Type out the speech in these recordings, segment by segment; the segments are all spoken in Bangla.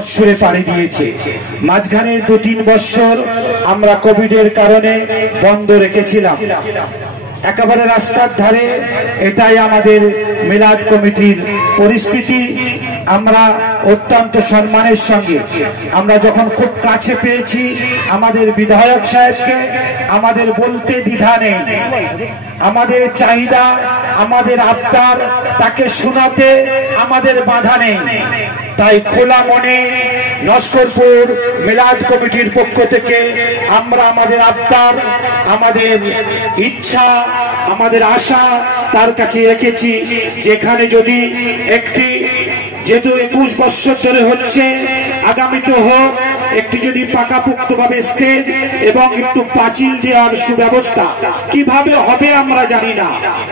বৎসরে পাড়ি দিয়েছে। মাঝখানে 2-3 বছর আমরা কোভিডের কারণে বন্ধ রেখেছিলাম। একেবারে রাস্তার ধারে এটাই আমাদের মিলাদ কমিটির পরিস্থিতি। আমরা অত্যন্ত সম্মানের সঙ্গে আমরা যখন খুব কাছে পেয়েছি আমাদের বিধায়ক সাহেবকে, আমাদের বলতে দ্বিধা নেই, আমাদের চাহিদা, আমাদের আবদার তাকে শোনাতে আমাদের বাধা নেই। তাই খোলা মনে নস্করপুর মিলাদ কমিটির পক্ষ থেকে আমরা আমাদের আবদার, আমাদের ইচ্ছা, আমাদের আশা তার কাছে রেখেছি। যেখানে যদি একটি, যেহেতু 21 বছর ধরে হচ্ছে, আগামীতে হোক একটি যদি পাকাপোক্তভাবে স্টেজ এবং একটু পাঁচিল দেওয়ার সুব্যবস্থা। কিভাবে হবে আমরা জানি না,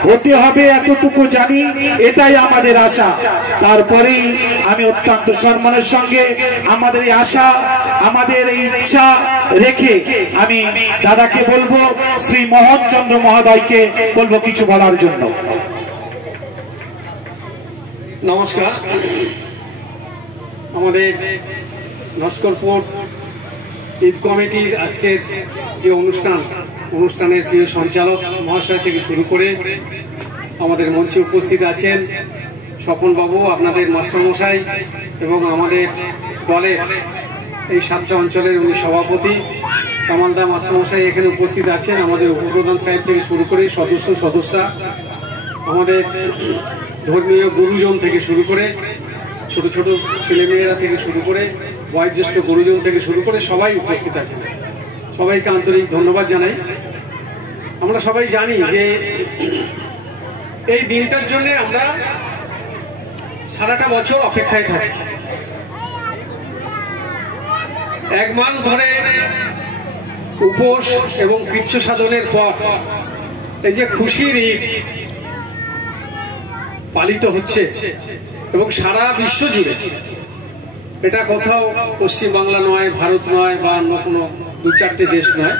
হতে হবে এতটুকু জানি, এটাই আমাদের আশা। তারপরেই আমি অত্যন্ত সম্মানের সঙ্গে আমাদের এই আশা, আমাদের এই ইচ্ছা রেখে আমি দাদাকে বলবো, শ্রী মোহন চন্দ্র মহোদয়কে বলবো কিছু বলার জন্য। নমস্কার। আমাদের নস্করপুর ঈদ কমিটির আজকের যে অনুষ্ঠানের প্রিয় সঞ্চালক মহাশয় থেকে শুরু করে আমাদের মঞ্চে উপস্থিত আছেন স্বপনবাবু, আপনাদের মাস্টারমশাই এবং আমাদের দলের এই 7টা অঞ্চলের উনি সভাপতি কামালদা মাস্টারমশাই এখানে উপস্থিত আছেন, আমাদের উপপ্রধান সাহেব থেকে শুরু করে সদস্যা, আমাদের ধর্মীয় গুরুজন থেকে শুরু করে ছোট ছোট ছেলেমেয়েরা থেকে শুরু করে বয়োজ্যেষ্ঠ গুরুজন থেকে শুরু করে সবাই উপস্থিত আছেন। সবাইকে আন্তরিক ধন্যবাদ জানাই। আমরা সবাই জানি যে এই দিনটার জন্য আমরা সারাটা বছর অপেক্ষায় থাকি। 1 মাস ধরে উপোস এবং কৃচ্ছ সাধনের পর এই যে খুশির ঈদ পালিত হচ্ছে এবং সারা বিশ্ব জুড়ে, এটা কোথাও পশ্চিমবাংলা নয়, ভারত নয়, বা অন্য কোনো 2-4টে দেশ নয়,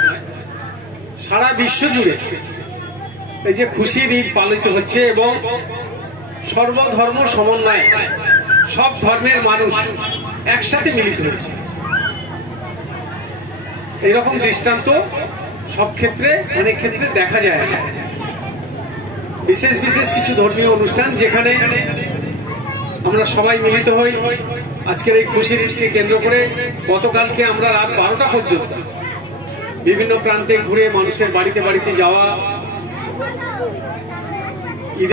সারা বিশ্ব জুড়ে এই যে খুশির ঈদ পালিত হচ্ছে এবং সর্বধর্ম সমন্বয়ে সব ধর্মের মানুষ একসাথে মিলিত হচ্ছে। এইরকম দৃষ্টান্ত সব ক্ষেত্রে, অনেক ক্ষেত্রে দেখা যায় না। বিশেষ বিশেষ কিছু ধর্মীয় অনুষ্ঠান যেখানে আমরা সবাই মিলিত হই। আজকের এই খুশির ঈদকে কেন্দ্র করে গতকালকে আমরা রাত 12টা পর্যন্ত বিভিন্ন প্রান্তে ঘুরে মানুষের বাড়িতে বাড়িতে যাওয়া,